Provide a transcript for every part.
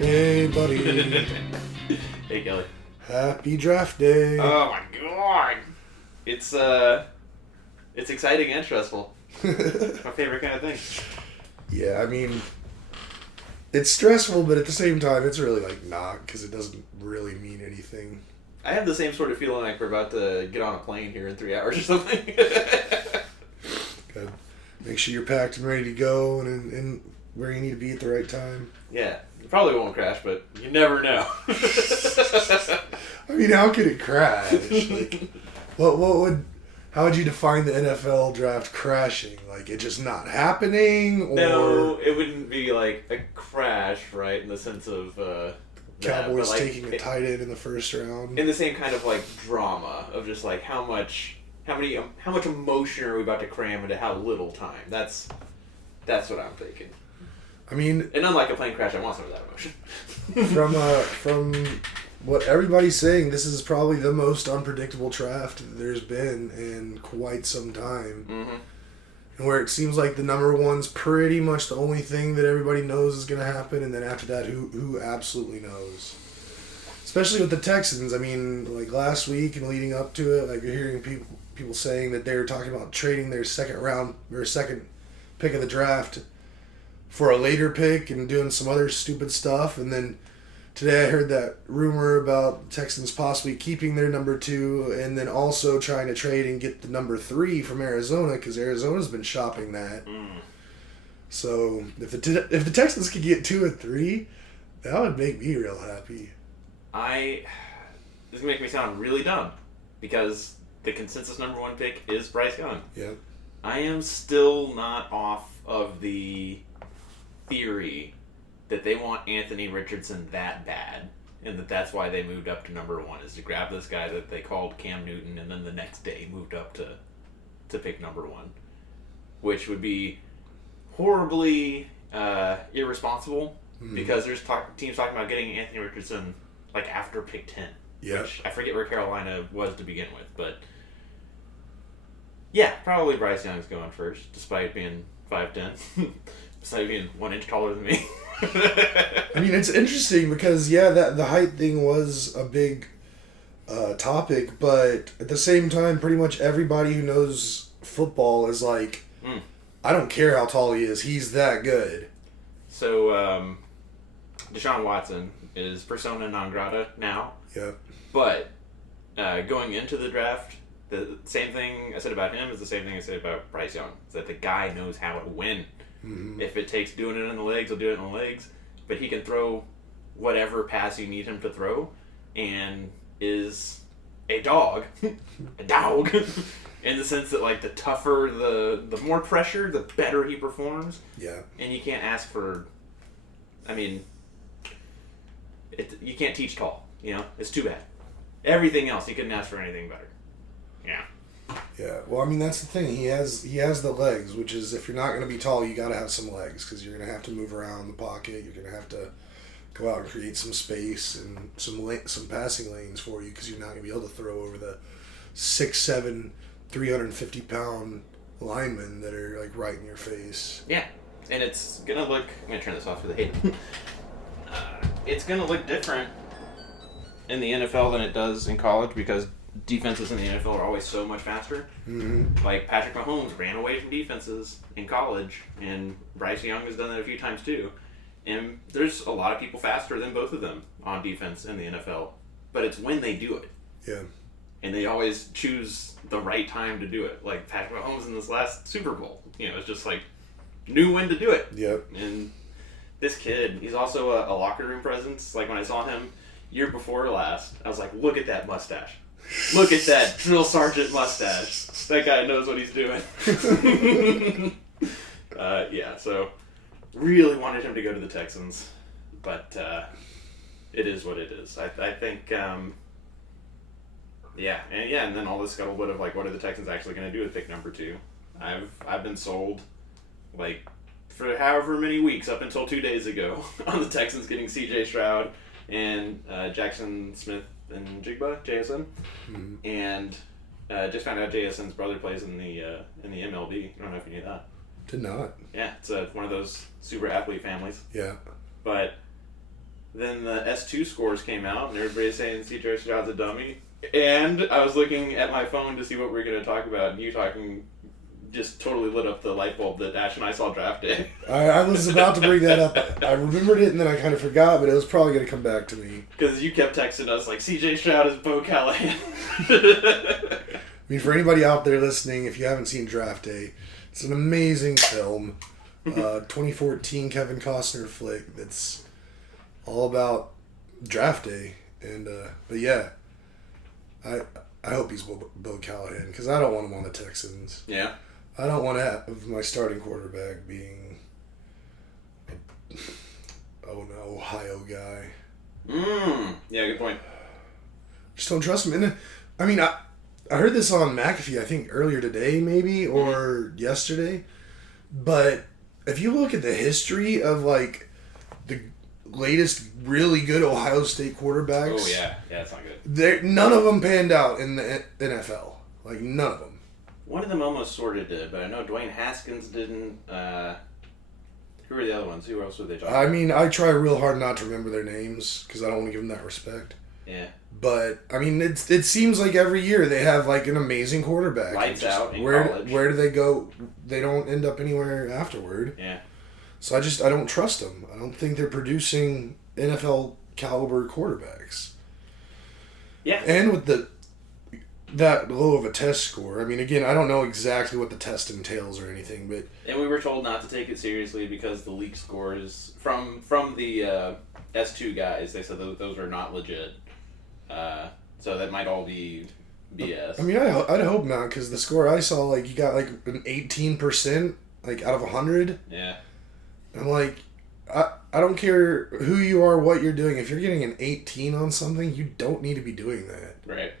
day, buddy. Hey, Kelley. Happy draft day. Oh my god! It's exciting and stressful. It's my favorite kind of thing. Yeah, I mean, it's stressful, but at the same time, it's really like not, because it doesn't really mean anything. I have the same sort of feeling like we're about to get on a plane here in 3 hours or something. Good. Make sure you're packed and ready to go and where you need to be at the right time. Yeah, it probably won't crash, but you never know. I mean, how could it crash? Like, how would you define the NFL draft crashing? Like, it just not happening? Or No, it wouldn't be like a crash, right, in the sense of... Cowboys like, taking a tight end in the first round. In the same kind of like drama of just like how much emotion are we about to cram into how little time? That's what I'm thinking. I mean, and unlike a plane crash, I want some of that from emotion. what everybody's saying, this is probably the most unpredictable draft there's been in quite some time. Mm-hmm. And where it seems like the number one's pretty much the only thing that everybody knows is going to happen, and then after that, who absolutely knows? Especially with the Texans. I mean, like last week and leading up to it, like you're hearing people saying that they're talking about trading their second pick of the draft for a later pick and doing some other stupid stuff. And then today I heard that rumor about the Texans possibly keeping their number 2 and then also trying to trade and get the number 3 from Arizona, because Arizona's been shopping that. So if the Texans could get 2 and 3, that would make me real happy. This is going to make me sound really dumb, because the consensus number 1 pick is Bryce Young. Yeah. I am still not off of the theory that they want Anthony Richardson that bad, and that's why they moved up to number 1, is to grab this guy that they called Cam Newton, and then the next day moved up to pick number 1, which would be horribly irresponsible, because there's teams talking about getting Anthony Richardson like after pick 10. Yeah. Which I forget where Carolina was to begin with, but yeah, probably Bryce Young's going first, despite being 5'10", despite being 1 inch taller than me. I mean, it's interesting because, yeah, that the height thing was a big topic, but at the same time, pretty much everybody who knows football is like, I don't care how tall he is, he's that good. So, Deshaun Watson is persona non grata now. Yeah. But going into the draft, the same thing I said about him is the same thing I said about Bryce Young. Is that the guy knows how to win. Mm-hmm. If it takes doing it in the legs, he'll do it in the legs. But he can throw whatever pass you need him to throw, and is a dog. A dog. In the sense that, like, the tougher, the more pressure, the better he performs. Yeah. And you can't ask for... I mean... you can't teach tall, you know? It's too bad. Everything else, you couldn't ask for anything better. Yeah. Yeah, well, I mean, that's the thing. He has the legs, which is, if you're not going to be tall, you got to have some legs, because you're going to have to move around the pocket. You're going to have to go out and create some space and some passing lanes for you, because you're not going to be able to throw over the 6'7", 350-pound linemen that are, like, right in your face. Yeah, and it's going to look... I'm going to turn this off for the hate. It's going to look different in the NFL than it does in college, because defenses in the NFL are always so much faster. Mm-hmm. Like, Patrick Mahomes ran away from defenses in college, and Bryce Young has done that a few times too. And there's a lot of people faster than both of them on defense in the NFL, but it's when they do it. Yeah. And they always choose the right time to do it. Like Patrick Mahomes in this last Super Bowl. You know, it's just like, knew when to do it. Yep. And this kid, he's also a locker room presence. Like, when I saw him year before last, I was like, look at that mustache. Look at that drill sergeant mustache. That guy knows what he's doing. Yeah, so really wanted him to go to the Texans, but it is what it is. I think, and then all this scuttlebutt of, like, what are the Texans actually going to do with pick number 2? I've been sold, like, for however many weeks up until 2 days ago on the Texans getting C.J. Stroud and Jackson Smith and Jigba, JSN, and just found out JSN's brother plays in the MLB. I don't know if you knew that. Did not. Yeah, it's one of those super athlete families. Yeah. But then the S2 scores came out, and everybody's saying C.J. Stroud's a dummy. And I was looking at my phone to see what we were going to talk about, and you talking just totally lit up the light bulb that Ash and I saw draft day. I was about to bring that up. I remembered it, and then I kind of forgot, but it was probably going to come back to me. Because you kept texting us, like, C.J. Stroud is Bo Callahan. I mean, for anybody out there listening, if you haven't seen Draft Day, it's an amazing film. 2014 Kevin Costner flick that's all about Draft Day. And but yeah, I hope he's Bo Callahan, because I don't want him on the Texans. Yeah. I don't want to have my starting quarterback being an Ohio guy. Yeah, good point. Just don't trust him. And I mean, I heard this on McAfee, I think earlier today maybe, or yesterday. But if you look at the history of, like, the latest really good Ohio State quarterbacks... Oh, yeah. Yeah, it's not good. None of them panned out in the NFL. Like, none of them. One of them almost sort of did, but I know Dwayne Haskins didn't. Who are the other ones? Who else were they talking about? I mean, I try real hard not to remember their names, because I don't want to give them that respect. Yeah. But, I mean, it seems like every year they have, like, an amazing quarterback. Lights out in where college. Where do they go? They don't end up anywhere afterward. Yeah. So I don't trust them. I don't think they're producing NFL caliber quarterbacks. Yeah. And with that low of a test score, I mean, again, I don't know exactly what the test entails or anything, but... And we were told not to take it seriously because the leak scores from the S2 guys, they said those are not legit. So that might all be BS. I mean, I'd hope not, because the score I saw, like, you got, like, an 18%, like, out of 100. Yeah. I'm like, I don't care who you are, what you're doing. If you're getting an 18 on something, you don't need to be doing that. Right.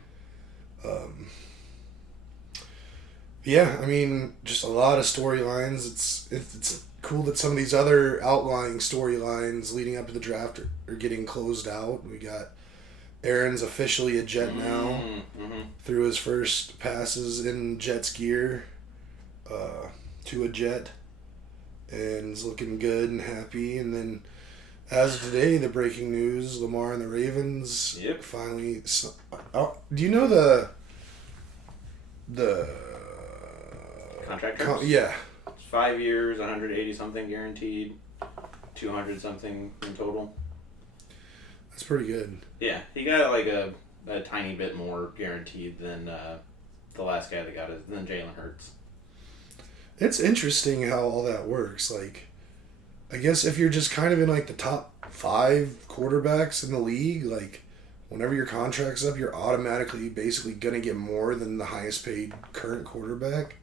Yeah, I mean, just a lot of storylines. It's cool that some of these other outlying storylines leading up to the draft are getting closed out. We got Aaron's officially a Jet now, through his first passes in Jets gear to a Jet, and is looking good and happy. And then, as of today, the breaking news: Lamar and the Ravens finally. Do you know the contract terms? Yeah. 5 years, 180 something guaranteed, 200 something in total. That's pretty good. Yeah, he got like a tiny bit more guaranteed than the last guy that got it, than Jalen Hurts. It's interesting how all that works. Like, I guess if you're just kind of in, like, the top 5 quarterbacks in the league, like, whenever your contract's up, you're automatically basically going to get more than the highest paid current quarterback.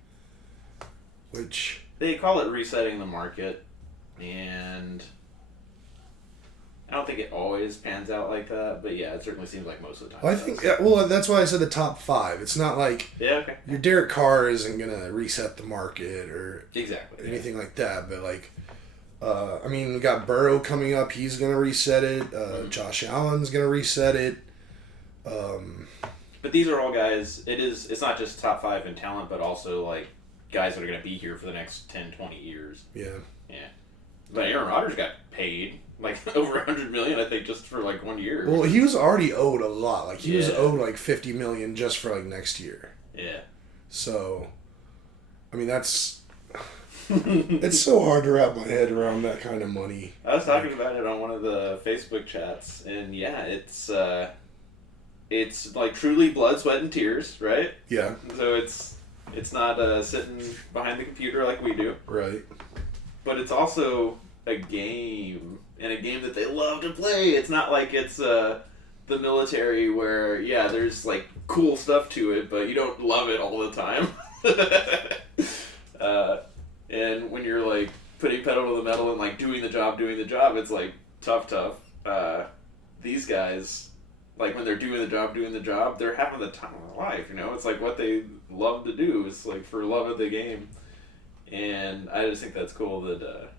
Which... They call it resetting the market, and I don't think it always pans out like that, but yeah, it certainly seems like most of the time. Well, I think, well, that's why I said the top 5. It's not like your Derek Carr isn't going to reset the market or anything like that, but, like, I mean, we got Burrow coming up. He's going to reset it. Josh Allen's going to reset it. But these are all guys, it's not just top 5 in talent, but also, like, guys that are going to be here for the next 10, 20 years. Yeah. Yeah. But Aaron Rodgers got paid, like, over $100 million, I think, just for, like, 1 year. Well, he was already owed a lot. Like, he was owed, like, $50 million just for, like, next year. Yeah. So, I mean, that's... it's so hard to wrap my head around that kind of money. I was talking about it on one of the Facebook chats, and yeah, it's like truly blood, sweat, and tears, right? Yeah. So it's not sitting behind the computer like we do. Right. But it's also a game, and a game that they love to play. It's not like it's the military where, yeah, there's, like, cool stuff to it, but you don't love it all the time. And when you're, like, putting pedal to the metal and, like, doing the job, it's, like, tough. These guys, like, when they're doing the job, they're having the time of their life, you know? It's, like, what they love to do. It's, like, for love of the game. And I just think that's cool that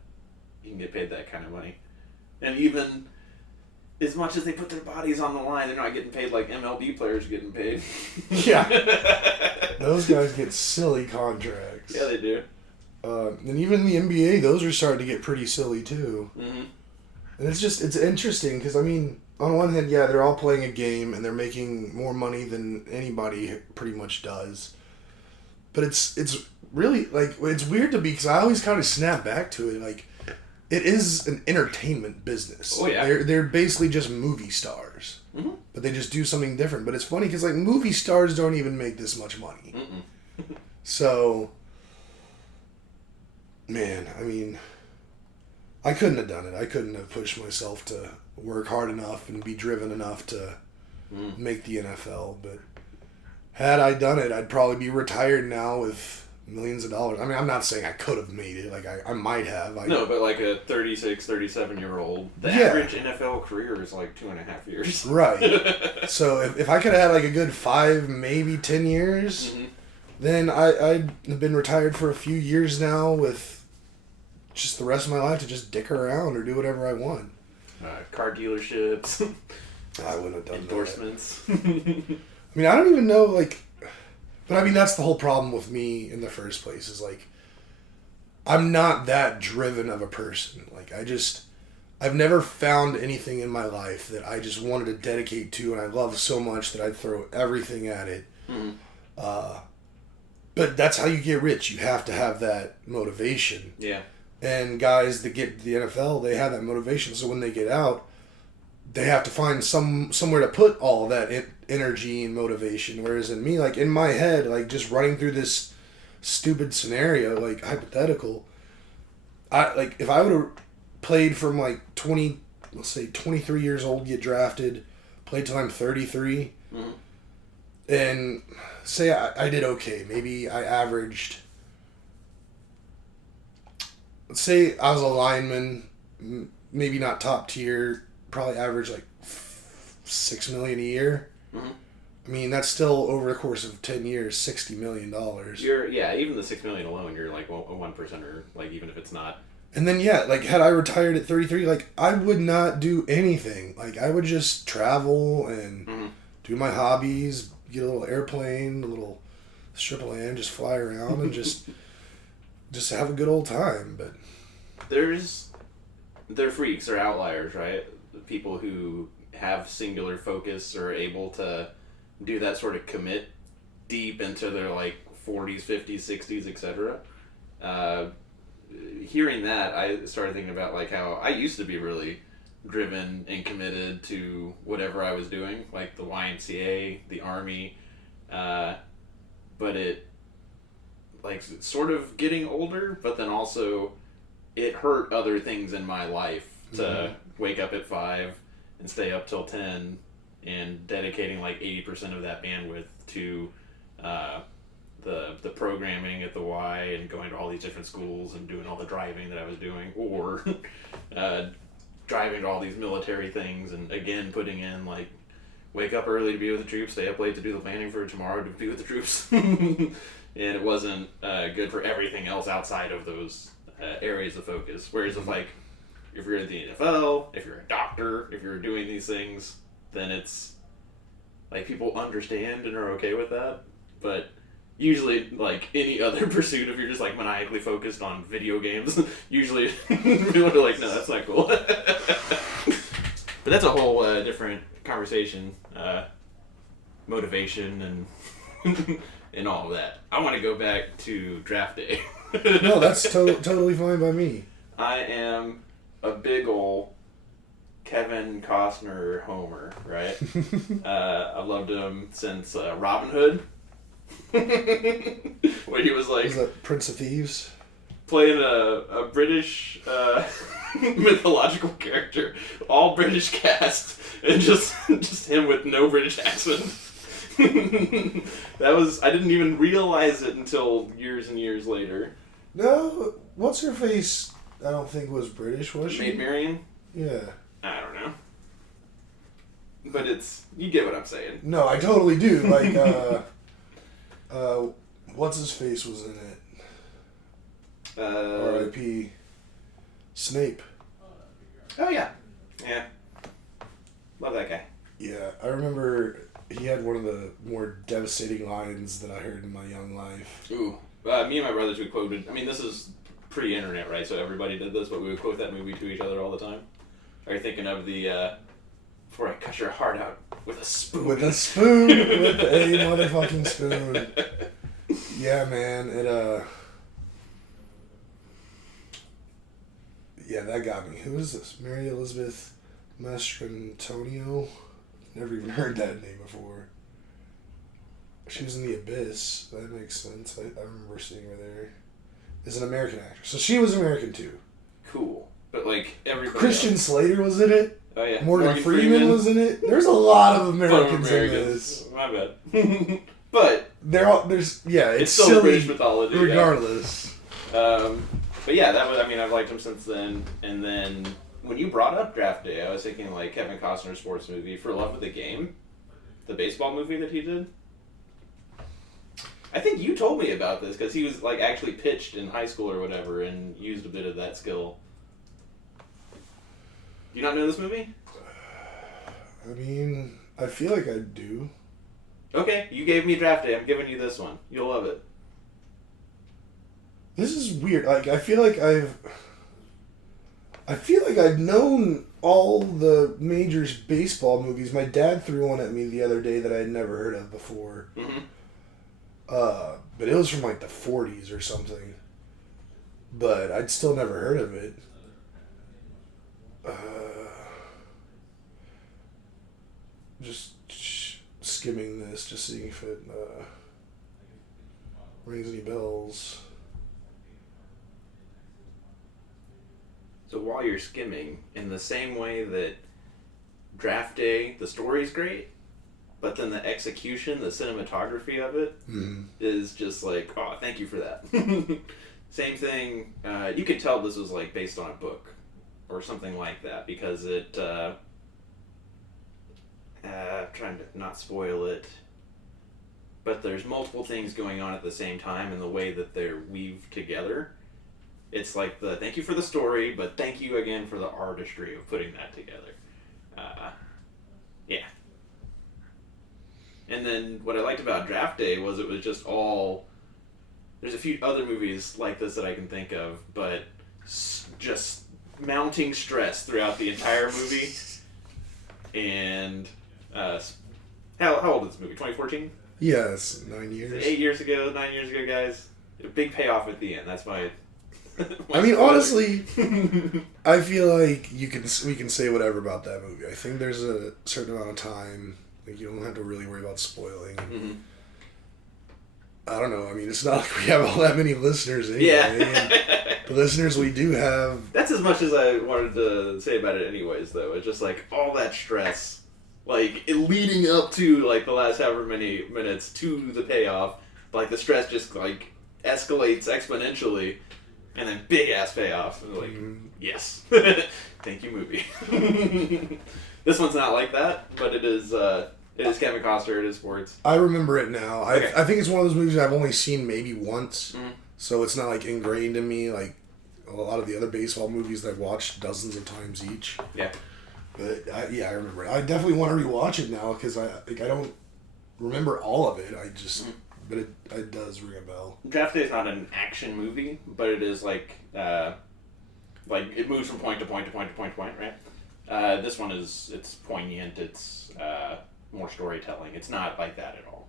you can get paid that kind of money. And even as much as they put their bodies on the line, they're not getting paid like MLB players are getting paid. Yeah. Those guys get silly contracts. Yeah, they do. And even the NBA, those are starting to get pretty silly too. Mm-hmm. And it's interesting because, I mean, on one hand, yeah, they're all playing a game and they're making more money than anybody pretty much does. But it's really, like, it's weird to me because I always kind of snap back to it. Like, it is an entertainment business. Oh, yeah. They're basically just movie stars. Mm-hmm. But they just do something different. But it's funny because, like, movie stars don't even make this much money. So, man, I mean, I couldn't have done it. I couldn't have pushed myself to work hard enough and be driven enough to make the NFL. But had I done it, I'd probably be retired now with millions of dollars. I mean, I'm not saying I could have made it. Like, I might have. No, but like a 36, 37-year-old, the average NFL career is like 2.5 years. Right. So if I could have had like a good 5, maybe 10 years, then I'd have been retired for a few years now with just the rest of my life to just dick around or do whatever I want. Car dealerships. I wouldn't have done endorsements. I mean, I don't even know, like... But, I mean, that's the whole problem with me in the first place, is, like, I'm not that driven of a person. Like, I've never found anything in my life that I just wanted to dedicate to and I love so much that I'd throw everything at it. But that's how you get rich. You have to have that motivation. Yeah. And guys that get to the NFL, they have that motivation. So when they get out, they have to find somewhere to put all that energy and motivation. Whereas in me, like, in my head, like, just running through this stupid scenario, like, hypothetical, if I would have played from, like, 23 years old, get drafted, played till I'm 33, and say I did okay. Maybe I averaged, let's say I was a lineman, maybe not top tier, probably average like $6 million a year. I mean, that's still over the course of 10 years, $60 million. Even the $6 million alone, you're like a 1%er, like, even if it's not. And then like, had I retired at 33, like, I would not do anything. Like, I would just travel and do my hobbies, get a little airplane, a little strip of land, just fly around and just have a good old time. But they're freaks, they're outliers, right? People who have singular focus are able to do that sort of commit deep into their, like, 40s, 50s, 60s, etc. Hearing that, I started thinking about, like, how I used to be really driven and committed to whatever I was doing, like the YMCA, the Army, but it, like, sort of getting older, but then also it hurt other things in my life to wake up at 5 and stay up till 10 and dedicating like 80% of that bandwidth to the programming at the Y and going to all these different schools and doing all the driving that I was doing, or driving to all these military things, and again putting in, like, wake up early to be with the troops, stay up late to do the planning for tomorrow to be with the troops. And it wasn't good for everything else outside of those areas of focus. Whereas if you're in the NFL, if you're a doctor, if you're doing these things, then it's like people understand and are okay with that. But usually, like any other pursuit, if you're just like maniacally focused on video games, usually people are like, no, that's not cool. But that's a whole different conversation, motivation and and all of that. I want to go back to draft day. No, that's totally fine by me. I am a big ol' Kevin Costner homer, right? I loved him since Robin Hood. Where he was like... Was that Prince of Thieves? Playing a British mythological character. All British cast. And just him with no British accent. That was... I didn't even realize it until years and years later. No, what's her face? I don't think was British, was she? Maid Marian? Yeah. I don't know. But it's... You get what I'm saying. No, I totally do. Like, what's his face was in it? R.I.P. Snape. Oh, yeah. Yeah. Love that guy. Yeah, I remember he had one of the more devastating lines that I heard in my young life. Ooh. Me and my brothers, we quoted... I mean, this is pre-internet, right? So everybody did this, but we would quote that movie to each other all the time. Are you thinking of the before I cut your heart out with a spoon? With a spoon, with a motherfucking spoon. Yeah, man. Yeah, that got me. Who is this? Mary Elizabeth Mastrantonio? Never even heard that name before. She was in The Abyss. That makes sense. I remember seeing her there. Is an American actress. So she was American too. Cool. But like everybody Christian else. Slater was in it. Oh yeah. Morgan Freeman was in it. There's a lot of Americans in this. My bad. But there's it's still silly British mythology. regardless. Yeah. But yeah, I've liked him since then. And then when you brought up Draft Day, I was thinking like Kevin Costner's sports movie For Love of the Game, the baseball movie that he did. I think you told me about this because he was like actually pitched in high school or whatever and used a bit of that skill. Do you not know this movie? I mean, I feel like I do. Okay, you gave me Draft Day. I'm giving you this one. You'll love it. This is weird. Like I feel like I've known all the major baseball movies. My dad threw one at me the other day that I had never heard of before. Mm-hmm. But it was from like the 40s or something. But I'd still never heard of it. Just skimming this, just seeing if it rings any bells. So while you're skimming, in the same way that Draft Day, the story's great, but then the execution, the cinematography of it, is just like, oh, thank you for that. Same thing, you could tell this was like based on a book or something like that because it, trying to not spoil it, but there's multiple things going on at the same time and the way that they're weaved together. It's like the thank you for the story, but thank you again for the artistry of putting that together. Yeah. And then what I liked about Draft Day was it was just all... There's a few other movies like this that I can think of, but just mounting stress throughout the entire movie. And how old is this movie? 2014? Yes, 9 years. 8 years ago, 9 years ago, guys. A big payoff at the end. That's my... I mean, honestly, I feel like we can say whatever about that movie. I think there's a certain amount of time. Like, you don't have to really worry about spoiling. Mm-hmm. I don't know. I mean, it's not like we have all that many listeners anyway. Yeah. The listeners we do have... That's as much as I wanted to say about it anyways, though. It's just, like, all that stress. Like, leading up to, like, the last however many minutes to the payoff. Like, the stress just, like, escalates exponentially. And then big-ass payoff. And like, yes. Thank you, movie. This one's not like that, but it is Kevin Costner, it is sports. I remember it now. Okay. I think it's one of those movies I've only seen maybe once. Mm-hmm. So it's not, like, ingrained in me like a lot of the other baseball movies that I've watched dozens of times each. Yeah. But, I remember it. I definitely want to rewatch it now because I don't remember all of it. I just... Mm-hmm. But it does ring a bell. Draft Day is not an action movie, but it is like it moves from point to point to point to point to point, right? This one it's poignant, it's more storytelling. It's not like that at all.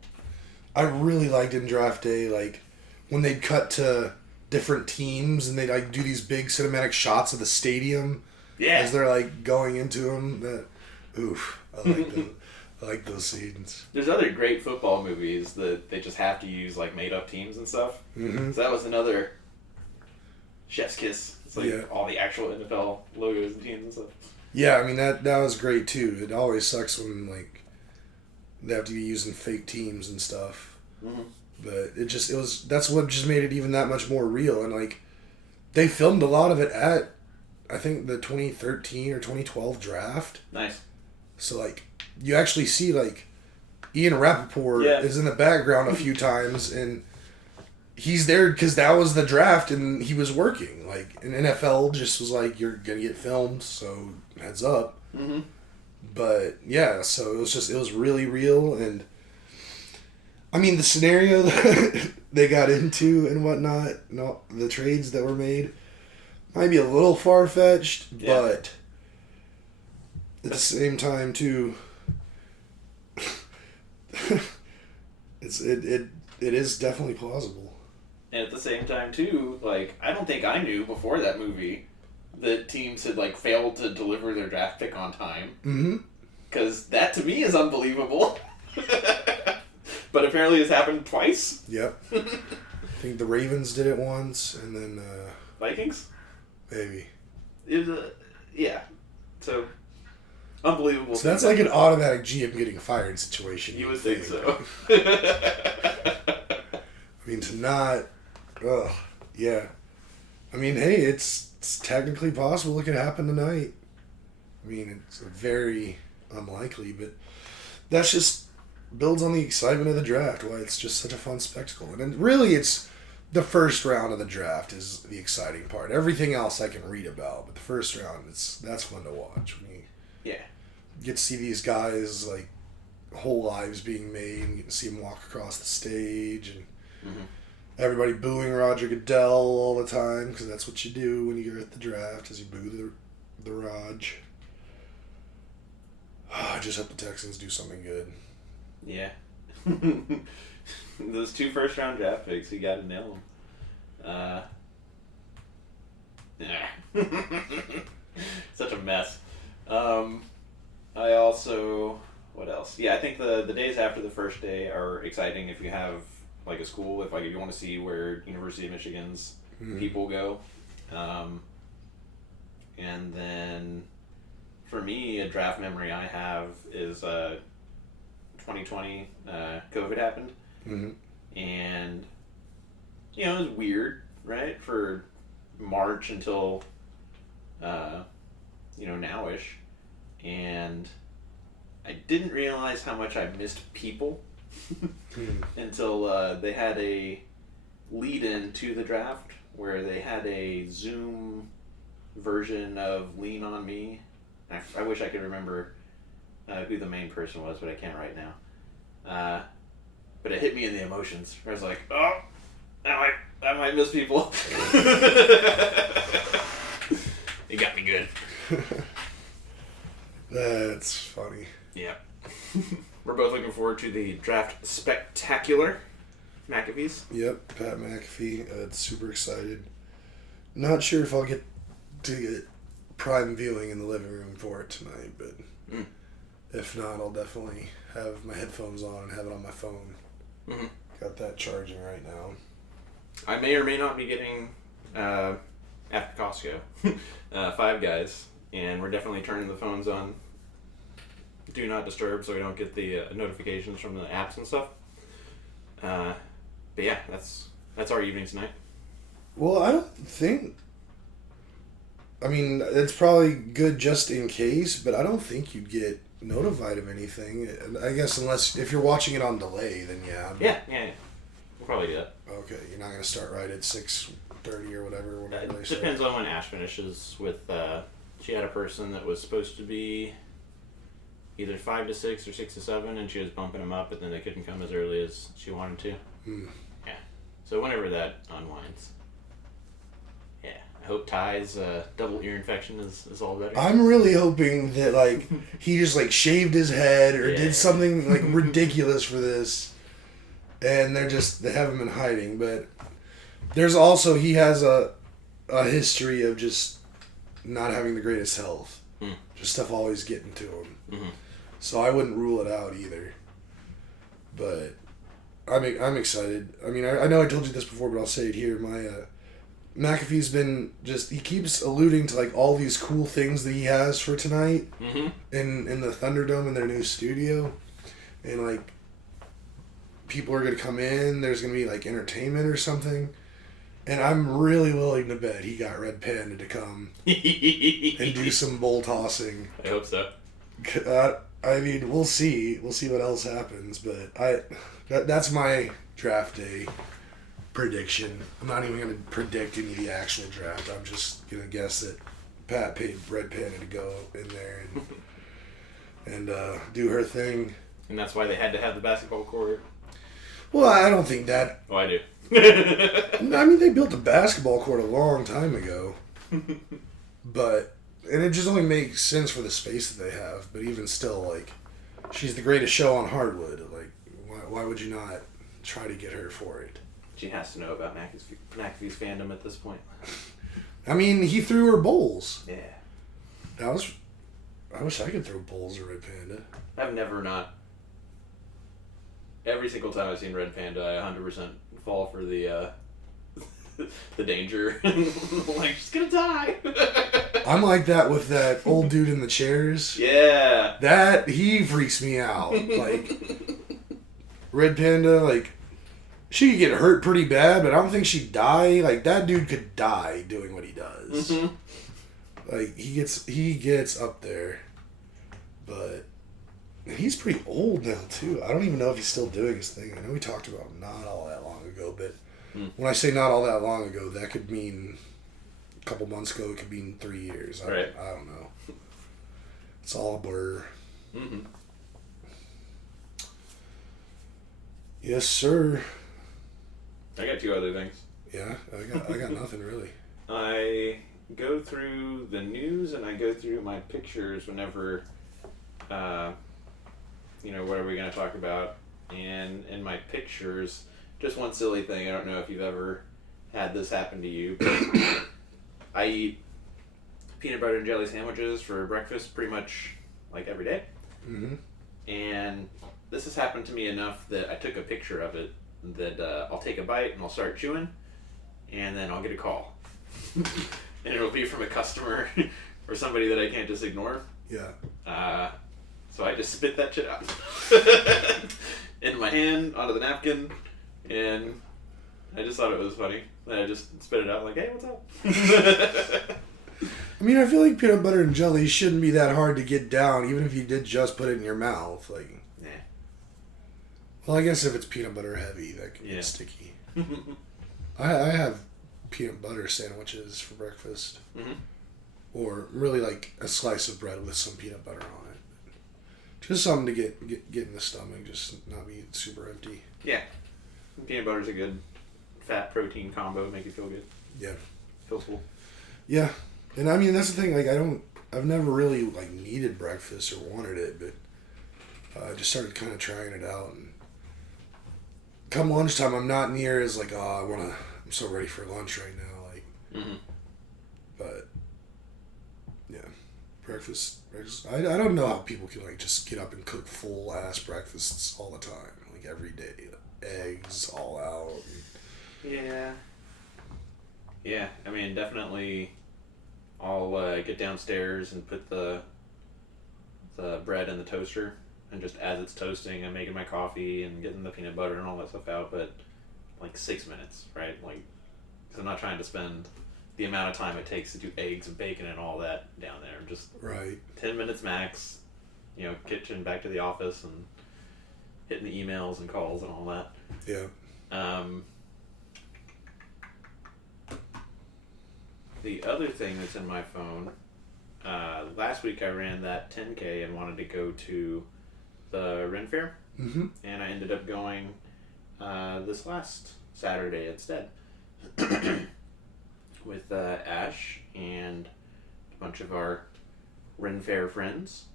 I really liked in Draft Day, like, when they'd cut to different teams and they'd, like, do these big cinematic shots of the stadium. Yeah. As they're, like, going into them. I like those scenes. There's other great football movies that they just have to use like made up teams and stuff. Mm-hmm. So that was another chef's kiss. It's like all the actual NFL logos and teams and stuff. Yeah, I mean that was great too. It always sucks when like they have to be using fake teams and stuff. Mm-hmm. But that's what just made it even that much more real. And like they filmed a lot of it at I think the 2013 or 2012 draft. Nice. So like you actually see, like, Ian Rappaport is in the background a few times, and he's there because that was the draft, and he was working. Like, an NFL just was like, you're going to get filmed, so heads up. Mm-hmm. But, yeah, so it was really real, and, I mean, the scenario that they got into and whatnot, the trades that were made, might be a little far-fetched, but... at the same time, too, it is definitely plausible. And at the same time, too, like, I don't think I knew before that movie that teams had, like, failed to deliver their draft pick on time. Mm-hmm. Because that, to me, is unbelievable. But apparently it's happened twice. Yep. I think the Ravens did it once, and then... Vikings? Maybe. It was yeah. So, unbelievable. So that's like an automatic GM getting fired situation. You would think so. I mean, to not... Ugh. Yeah. I mean, hey, it's technically possible it could happen tonight. I mean, it's very unlikely, but that's just builds on the excitement of the draft, why it's just such a fun spectacle. And then really, it's the first round of the draft is the exciting part. Everything else I can read about, but the first round, that's fun to watch. When you get to see these guys, like, whole lives being made, and you get to see them walk across the stage, and everybody booing Roger Goodell all the time, because that's what you do when you're at the draft, is you boo the Raj. I just hope the Texans do something good. Yeah. Those 2 first-round draft picks, you gotta nail them. Such a mess. I also... What else? Yeah, I think the days after the first day are exciting if you have, like, a school, if you want to see where University of Michigan's people go. And then, for me, a draft memory I have is 2020, COVID happened. Mm-hmm. And, it was weird, right? For March until, nowish. And I didn't realize how much I missed people until they had a lead-in to the draft where they had a Zoom version of Lean On Me. I wish I could remember who the main person was, but I can't right now. But it hit me in the emotions. I was like, oh, I might miss people. It got me good. That's funny. Yeah. We're both looking forward to the draft spectacular. McAfee's. Yep, Pat McAfee. Super excited. Not sure if I'll get to get prime viewing in the living room for it tonight, but if not, I'll definitely have my headphones on and have it on my phone. Mm-hmm. Got that charging right now. I may or may not be getting, after Costco, Five Guys, and we're definitely turning the phones on Do Not Disturb so we don't get the notifications from the apps and stuff. But yeah, that's our evening tonight. Well, I don't think... I mean, it's probably good just in case, but I don't think you'd get notified of anything. I guess unless... If you're watching it on delay, then yeah. Yeah. We'll probably do that. Okay, you're not going to start right at 6:30 or whatever they start. Depends on when Ash finishes with... she had a person that was supposed to be either 5 to 6 or 6 to 7, and she was bumping them up, but then they couldn't come as early as she wanted to. Yeah. So whenever that unwinds. Yeah. I hope Ty's double ear infection is all better. I'm really hoping that, like, he just, like, shaved his head or did something, like, ridiculous for this, and they have him in hiding, but there's also, he has a history of just not having the greatest health. Just stuff always getting to him. Mm-hmm. So I wouldn't rule it out either. But I'm excited. I mean, I know I told you this before, but I'll say it here. My McAfee's been he keeps alluding to, like, all these cool things that he has for tonight in the Thunderdome in their new studio. And, like, people are going to come in. There's going to be, like, entertainment or something. And I'm really willing to bet he got Red Panda to come and do some bull tossing. I hope so. I mean, we'll see. We'll see what else happens. But that's my draft day prediction. I'm not even going to predict any of the actual draft. I'm just going to guess that Pat paid Red Panda to go in there and do her thing. And that's why they had to have the basketball court. Well, I don't think that... Oh, I do. I mean, they built a basketball court a long time ago. But And it just only makes sense for the space that they have. But even still, like, she's the greatest show on hardwood. Like, why would you not try to get her for it? She has to know about McAfee's fandom at this point. I mean, he threw her bowls. Yeah. I wish I could throw bowls at Red Panda. I've never not. Every single time I've seen Red Panda, I 100% fall for the the danger. Like, she's gonna die. I'm like that with that old dude in the chairs. Yeah. He freaks me out. Like, Red Panda, like, she could get hurt pretty bad, but I don't think she'd die. Like, that dude could die doing what he does. Mm-hmm. Like, he gets up there. But he's pretty old now, too. I don't even know if he's still doing his thing. I know we talked about him not all that long ago, but when I say not all that long ago, that could mean a couple months ago. It could mean 3 years. I don't know. It's all a blur. Mm-hmm. Yes, sir. I got 2 other things. Yeah, I got nothing really. I go through the news and I go through my pictures whenever, what are we going to talk about? And in my pictures, just one silly thing. I don't know if you've ever had this happen to you, but I eat peanut butter and jelly sandwiches for breakfast pretty much like every day. Mm-hmm. And this has happened to me enough that I took a picture of it, that I'll take a bite and I'll start chewing, and then I'll get a call. And it'll be from a customer or somebody that I can't just ignore. Yeah. So I just spit that shit out into my hand, onto the napkin, and I just thought it was funny. And I just spit it out like, hey, what's up? I mean, I feel like peanut butter and jelly shouldn't be that hard to get down, even if you did just put it in your mouth. Like, yeah. Well, I guess if it's peanut butter heavy, that can get sticky. I have peanut butter sandwiches for breakfast. Mm-hmm. Or really like a slice of bread with some peanut butter on it. Just something to get in the stomach, just not be super empty. Yeah. Peanut butter's a good fat protein combo, make you feel good. Yeah. Feels full. Yeah. And I mean, that's the thing, like, I've never really, like, needed breakfast or wanted it, but I just started kind of trying it out, and come lunchtime, I'm not near as, like, I'm so ready for lunch right now, like, but, yeah, breakfast, I don't know how people can, like, just get up and cook full-ass breakfasts all the time, like, every day, eggs all out. Yeah. Yeah, I mean, definitely I'll get downstairs and put the bread in the toaster, and just as it's toasting, I'm making my coffee and getting the peanut butter and all that stuff out, but like 6 minutes, right? Like, because I'm not trying to spend the amount of time it takes to do eggs and bacon and all that down there. Just 10 minutes max, kitchen, back to the office, and hitting the emails and calls and all that. Yeah. The other thing that's in my phone, last week I ran that 10K and wanted to go to the Ren Faire, and I ended up going this last Saturday instead with Ash and a bunch of our Ren Faire friends,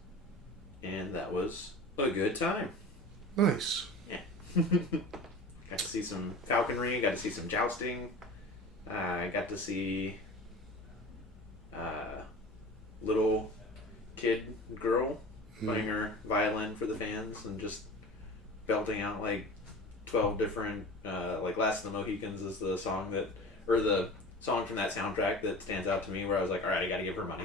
and that was a good time. Nice. Yeah. Got to see some falconry, got to see some jousting, I got to see little kid girl playing her violin for the fans and just belting out like 12 different like Last of the Mohicans is the song the song from that soundtrack that stands out to me, where I was like, alright, I gotta give her money.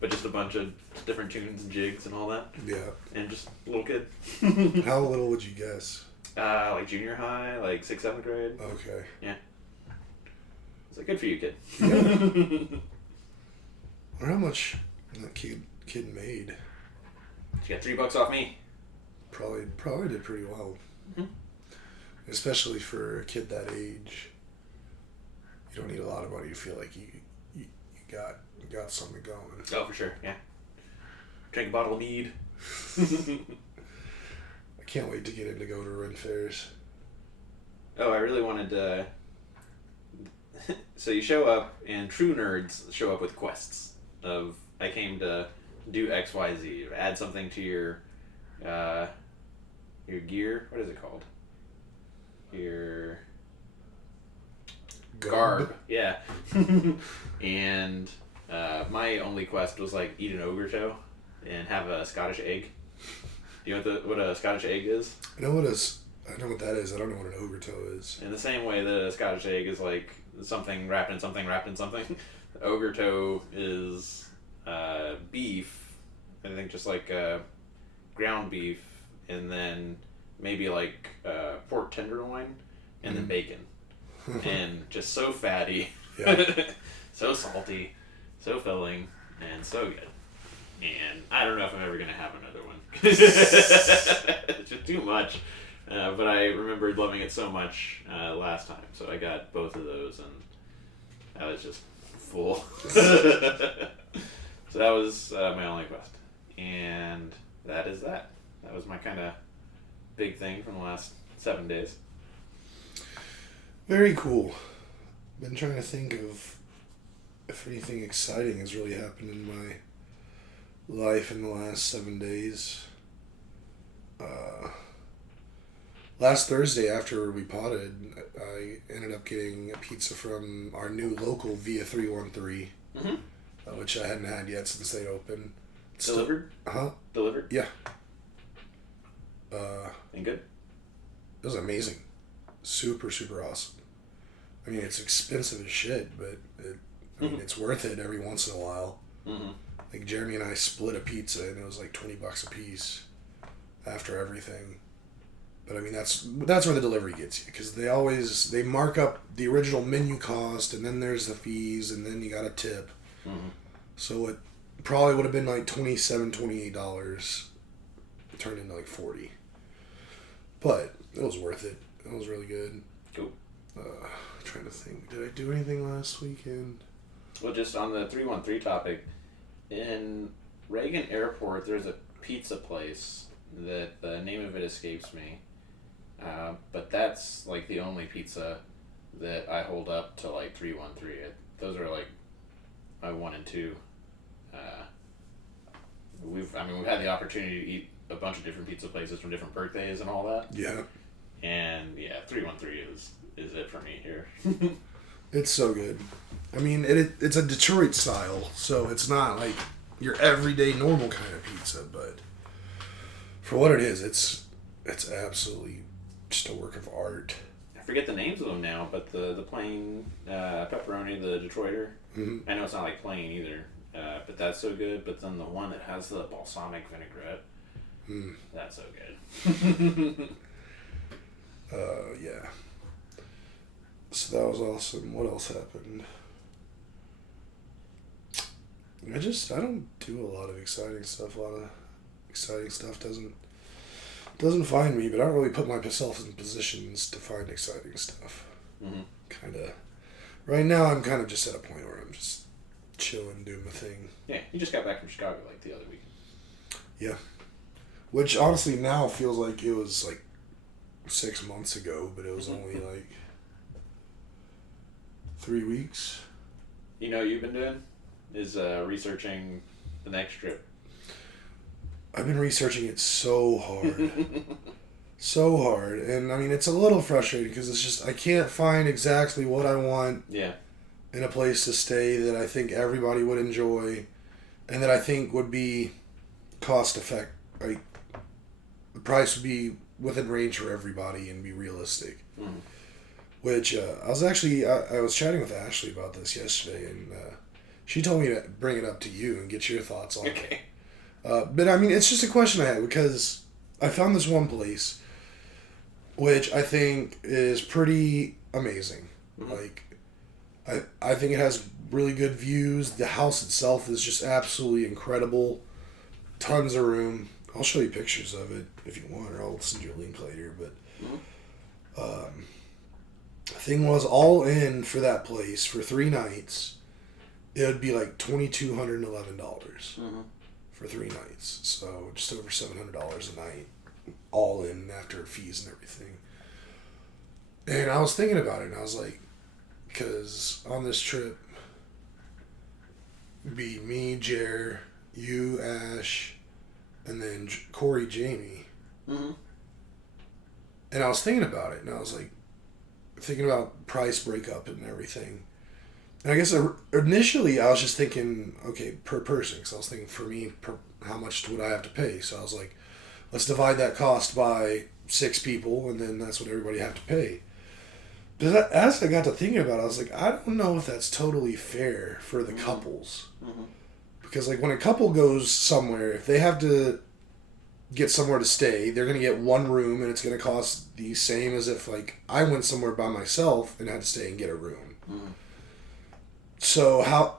But just a bunch of different tunes and jigs and all that. Yeah. And just a little kid. How little would you guess? Like junior high, like 6th, 7th grade. Okay. Yeah. It's like, good for you, kid. Yeah. I wonder how much that kid made. She got $3 off me. Probably did pretty well. Especially for a kid that age. You don't need a lot of money to feel like you got something going. Oh, for sure, yeah. Drink a bottle of mead. I can't wait to get in to go to Ren Fairs. Oh, I really wanted to... So you show up, and true nerds show up with quests. I came to do XYZ, or add something to your gear. What is it called? Your garb. Yeah. And my only quest was like eat an ogre toe and have a Scottish egg. Do you know what a Scottish egg is? I know what that is. I don't know what an ogre toe is. In the same way that a Scottish egg is like something wrapped in something wrapped in something, the ogre toe is beef. I think just like ground beef, and then maybe like pork tenderloin, and then bacon, and just so fatty, so salty, so filling, and so good. And I don't know if I'm ever gonna have another one. It's just too much. But I remembered loving it so much last time, so I got both of those, and I was just full. So that was my only quest, and that is that. That was my kind of big thing from the last 7 days. Very cool. Been trying to think of if anything exciting has really happened in my life in the last 7 days. Last Thursday after we potted, I ended up getting a pizza from our new local Via 313, which I hadn't had yet since they opened. Delivered? Delivered? Yeah. And good? It was amazing. Super, super awesome. I mean, it's expensive as shit, but it's worth it every once in a while. Like Jeremy and I split a pizza and it was like $20 a piece after everything. But I mean, that's where the delivery gets you, because they mark up the original menu cost, and then there's the fees, and then you got a tip. So it probably would have been like $27, $28, turned into like $40. But it was worth it. It was really good. Cool. Trying to think, did I do anything last weekend? Well, just on the 313 topic, in Reagan Airport, there's a pizza place that the name of it escapes me. But that's like the only pizza that I hold up to like 313. Those are like my 1 and 2. We've had the opportunity to eat a bunch of different pizza places from different birthdays and all that. Yeah. And yeah, 313 is it for me here. It's so good. I mean, it's a Detroit style, so it's not like your everyday normal kind of pizza, but for what it is, it's absolutely just a work of art. I forget the names of them now, but the plain pepperoni, the Detroiter, I know it's not like plain either, but that's so good. But then the one that has the balsamic vinaigrette, that's so good. Yeah. So that was awesome. What else happened? I don't do a lot of exciting stuff. A lot of exciting stuff doesn't find me, but I don't really put myself in positions to find exciting stuff. Kind of. Right now, I'm kind of just at a point where I'm just chilling, doing my thing. Yeah, you just got back from Chicago like the other week. Yeah. Which honestly now feels like it was like 6 months ago, but it was only like 3 weeks. You know what you've been doing? Is researching the next trip. I've been researching it so hard. So hard. And I mean, it's a little frustrating because it's just, I can't find exactly what I want in a place to stay that I think everybody would enjoy and that I think would be cost effective. Like, the price would be within range for everybody and be realistic. Which, I was chatting with Ashley about this yesterday, and she told me to bring it up to you and get your thoughts on it. But I mean, it's just a question I had because I found this one place, which I think is pretty amazing. Like, I think it has really good views. The house itself is just absolutely incredible. Tons of room. I'll show you pictures of it if you want, or I'll send you a link later. But the thing was, all in for that place for 3 nights, it would be like $2,211 for 3 nights. So just over $700 a night, all in after fees and everything. And I was thinking about it, and I was like, because on this trip, it'd be me, Jer, you, Ash, and then Corey, Jamie. Mm-hmm. And I was thinking about it, and I was like, thinking about price breakup and everything. And I guess initially I was just thinking, okay, per person, because I was thinking for me, how much would I have to pay? So I was like, let's divide that cost by 6 people, and then that's what everybody have to pay. But as I got to thinking about it, I was like, I don't know if that's totally fair for the couples. Mm-hmm. Because like when a couple goes somewhere, if they have to get somewhere to stay, they're going to get one room, and it's going to cost the same as if like I went somewhere by myself and had to stay and get a room. Mm-hmm. So how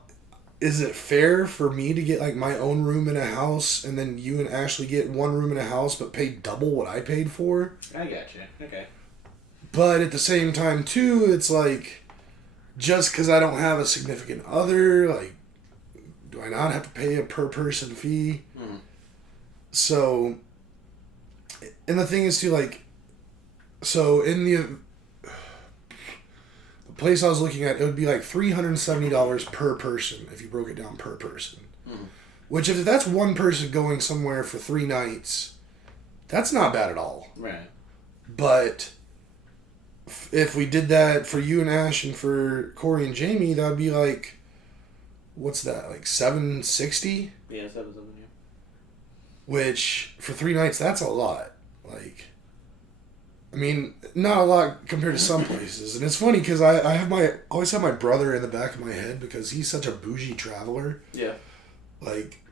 is it fair for me to get like my own room in a house, and then you and Ashley get one room in a house but pay double what I paid for? I got you. Okay. But at the same time too, it's like, just because I don't have a significant other, like, do I not have to pay a per person fee? Mm-hmm. So, and the thing is too, like, so in the place I was looking at, it would be like $370 per person if you broke it down per person. Mm-hmm. Which, if that's one person going somewhere for 3 nights, that's not bad at all. Right. But if we did that for you and Ash and for Corey and Jamie, that would be like, what's that, like $760? Yeah, 770. Yeah. Which, for 3 nights, that's a lot. Like, I mean, not a lot compared to some places. And it's funny because I always have my brother in the back of my head because he's such a bougie traveler. Yeah. Like,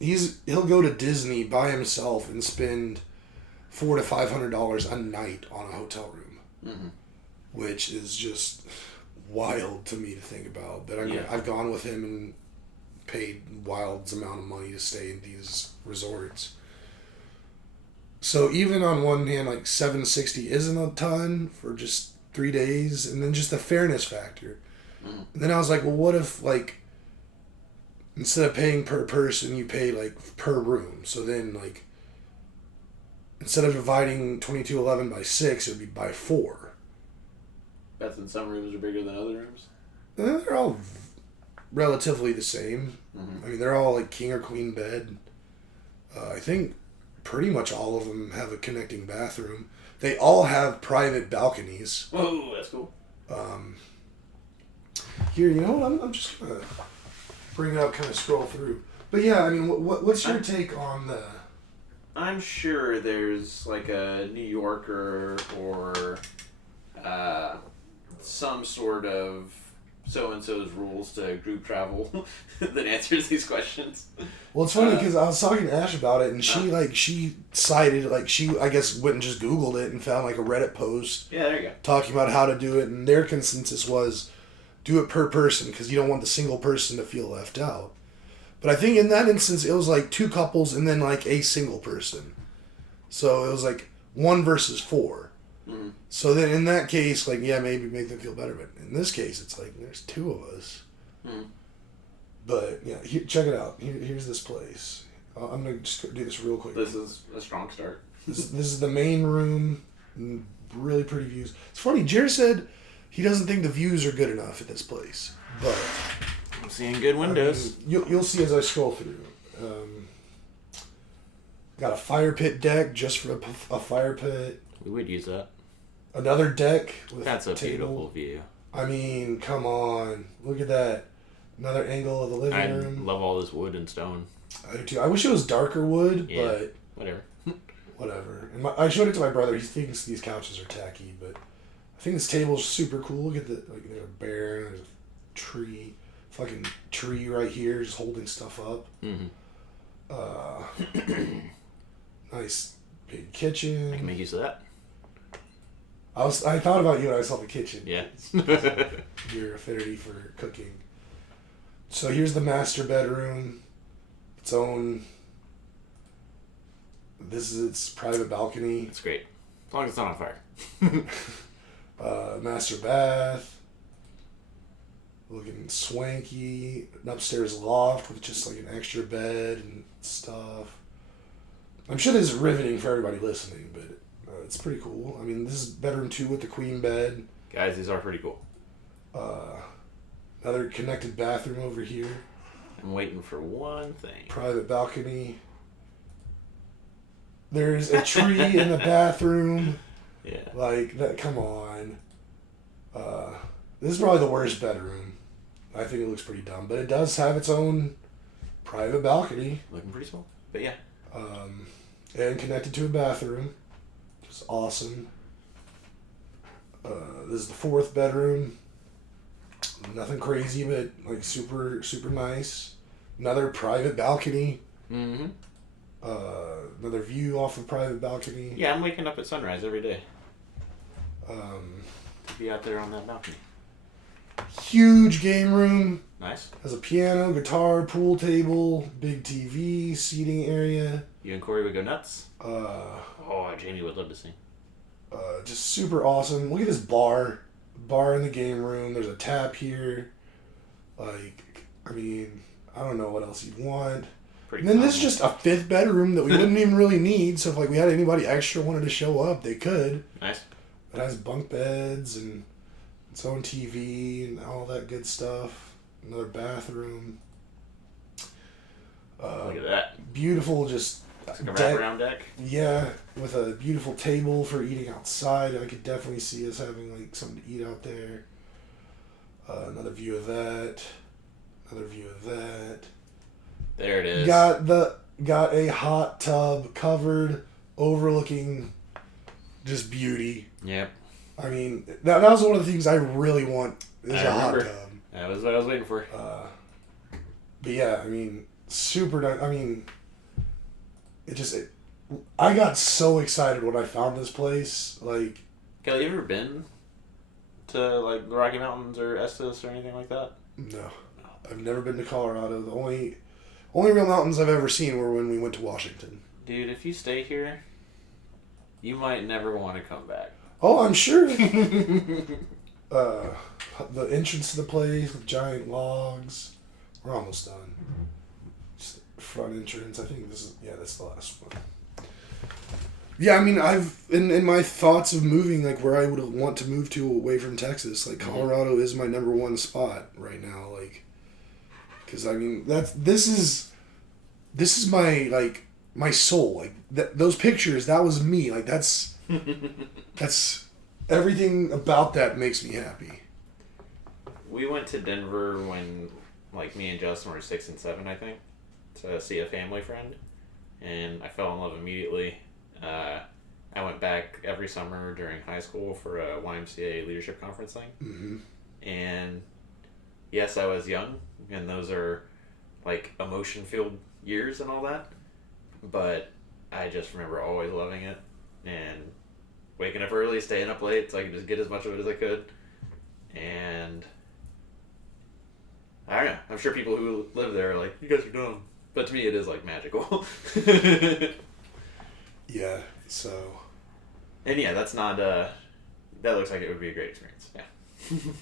he'll go to Disney by himself and spend $400 to $500 a night on a hotel room. Mm-hmm. Which is just wild to me to think about. That Yeah. I've gone with him and paid wild amount of money to stay in these resorts. So even on one hand, like $760 isn't a ton for just 3 days, and then just the fairness factor. Mm-hmm. And then I was like, well, what if like instead of paying per person, you pay like per room? So then like instead of dividing 2211 by 6, it would be by 4. That's in some rooms are bigger than other rooms? They're all relatively the same. Mm-hmm. I mean, they're all like king or queen bed. I think pretty much all of them have a connecting bathroom. They all have private balconies. Whoa, that's cool. Here, you know what? I'm just going to bring it up, kind of scroll through. But yeah, I mean, what's your take on the... I'm sure there's like a New Yorker or some sort of so-and-so's rules to group travel that answers these questions. Well, it's funny because I was talking to Ash about it, and she cited, like, she, I guess, went and just Googled it and found, like, a Reddit post. Yeah, there you go. Talking about how to do it, and their consensus was do it per person because you don't want the single person to feel left out. But I think in that instance, it was, like, 2 couples and then, like, a single person. So it was, like, 1 versus 4. Mm-hmm. So then in that case, like, yeah, maybe make them feel better. But in this case, it's like, there's 2 of us. Mm-hmm. But, yeah, check it out. Here's this place. I'm going to just do this real quick. This is a strong start. This is the main room. Really pretty views. It's funny, Jared said he doesn't think the views are good enough at this place. But I'm seeing good windows. I mean, you'll see as I scroll through. Got a fire pit deck just for a fire pit. We would use that. Another deck with That's a table. beautiful view. I mean, come on. Look at that. Another angle of the living I room. love all this wood and stone. I do too. I wish it was darker wood, Yeah, but whatever. whatever. And I showed it to my brother. He thinks these couches are tacky, but I think this table's super cool. Look at there's a bear, there's a tree, fucking tree right here, just holding stuff up. Mm-hmm. Nice big kitchen. I can make use of that. I thought about you when I saw the kitchen. Yeah. Your affinity for cooking. So here's the master bedroom. Its own. This is its private balcony. It's great. As long as it's not on fire. Master bath. Looking swanky. An upstairs loft with just like an extra bed and stuff. I'm sure this is riveting for everybody listening, but it's pretty cool. I mean, this is bedroom 2 with the queen bed. Guys, these are pretty cool. Another connected bathroom over here. I'm waiting for one thing. Private balcony. There's a tree in the bathroom. Yeah. Like, that. Come on. This is probably the worst bedroom. I think it looks pretty dumb. But it does have its own private balcony. Looking pretty small. But yeah. And connected to a bathroom. Just awesome. This is the 4th bedroom. Nothing crazy, but like super, super nice. Another private balcony. Mm-hmm. Another view off the private balcony. Yeah, I'm waking up at sunrise every day. To be out there on that balcony. Huge game room. Nice. Has a piano, guitar, pool table, big TV, seating area. You and Corey would go nuts? Jamie would love to see. Just super awesome. Look at this bar. Bar in the game room. There's a tap here. Like, I mean, I don't know what else you'd want. Pretty and then this is just a 5th bedroom that we wouldn't even really need. So if like we had anybody extra wanted to show up, they could. Nice. It has bunk beds and its own TV and all that good stuff. Another bathroom. Look at that. Beautiful, just it's like a wraparound deck. Yeah, with a beautiful table for eating outside. I could definitely see us having like something to eat out there. Another view of that. Another view of that. There it is. Got a hot tub covered, overlooking just beauty. Yep. I mean, that was one of the things I really want is a hot tub. That was what I was waiting for. But yeah, I mean, super nice. I mean, I got so excited when I found this place. Like, Kelley, you ever been to like the Rocky Mountains or Estes or anything like that? No, I've never been to Colorado. The only real mountains I've ever seen were when we went to Washington. Dude, if you stay here, you might never want to come back. Oh, I'm sure. The entrance to the place with giant logs. We're almost done. Just front entrance. I think that's the last one. Yeah, I mean, I've in my thoughts of moving, like where I would want to move to away from Texas, like Colorado is my number one spot right now, like, because I mean this is my soul, like those pictures, that was me, like that's everything about that makes me happy. We went to Denver when, like, me and Justin were 6 and 7, I think, to see a family friend, and I fell in love immediately. I went back every summer during high school for a YMCA leadership conference thing. Mm-hmm. And yes, I was young, and those are like emotion-filled years and all that, but I just remember always loving it and waking up early, staying up late so I could just get as much of it as I could. And I don't know, I'm sure people who live there are like, you guys are dumb, but to me it is like magical. Yeah, so. And yeah, that's not, that looks like it would be a great experience, yeah.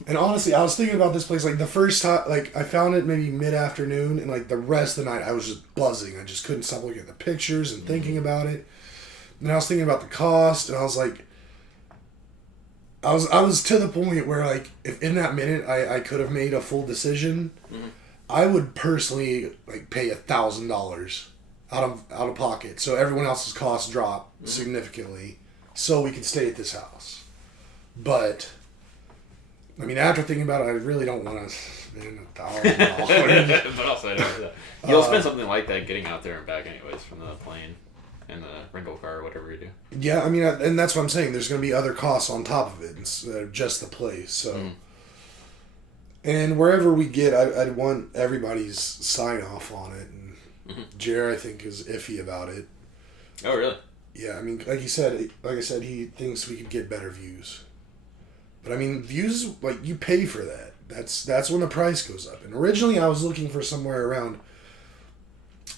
And honestly, I was thinking about this place, like the first time, like I found it maybe mid-afternoon, and like the rest of the night I was just buzzing. I just couldn't stop looking at the pictures and thinking about it. And I was thinking about the cost, and I was like, I was to the point where, like, if in that minute I could have made a full decision, I would personally like pay $1,000 out of pocket, so everyone else's costs drop significantly, so we could stay at this house. But I mean, after thinking about it, I really don't want to spend $1,000. But also, you'll spend something like that getting out there and back anyways from the plane and the rental car or whatever you do. Yeah, I mean, and that's what I'm saying. There's going to be other costs on top of it instead of just the place. So, and wherever we get, I'd want everybody's sign off on it. And Jer, I think, is iffy about it. Oh, really? Yeah, I mean, like I said, he thinks we could get better views. But I mean, views, like, you pay for that. That's when the price goes up. And originally, I was looking for somewhere around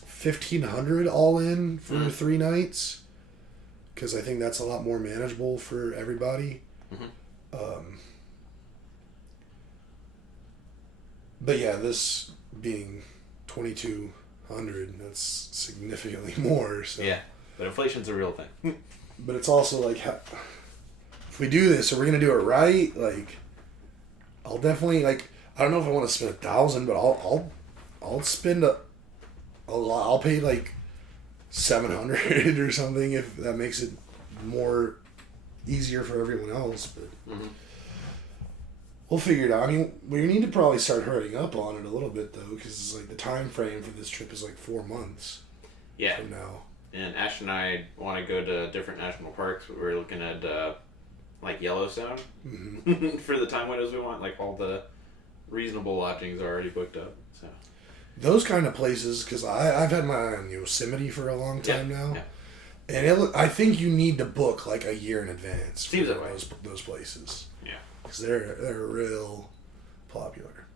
$1,500 all in for 3 nights, because I think that's a lot more manageable for everybody. But yeah, this being $2,200, that's significantly more. So. Yeah, but inflation's a real thing. But it's also like, if we do this, are we gonna do it right? Like, I'll definitely, like, I don't know if I want to spend $1,000, but I'll spend a lot. I'll pay like $700 or something if that makes it more easier for everyone else. But we'll figure it out. I mean, we need to probably start hurrying up on it a little bit though, because like the time frame for this trip is like 4 months. Yeah. From now. And Ash and I want to go to different national parks, but we're looking at like Yellowstone for the time windows we want. Like all the reasonable lodgings are already booked up. So those kind of places, because I've had my eye on Yosemite for a long time now, and I think you need to book like a year in advance. Seems that way. Those places. Yeah, because they're real popular.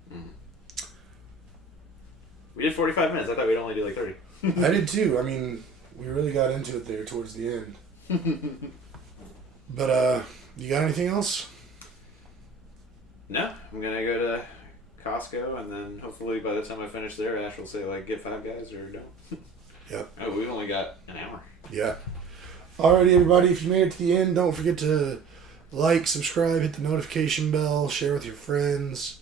We did 45 minutes. I thought we'd only do like 30. I did too. I mean, we really got into it there towards the end. But you got anything else? No, I'm gonna go to Costco, and then hopefully by the time I finish there, Ash will say like, get 5 guys or don't. Yep. Oh, we've only got an hour. Yeah. Alrighty, everybody. If you made it to the end, don't forget to like, subscribe, hit the notification bell, share with your friends.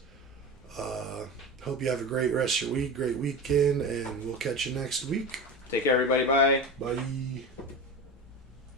Hope you have a great rest of your week, great weekend, and we'll catch you next week. Take care, everybody. Bye. Bye.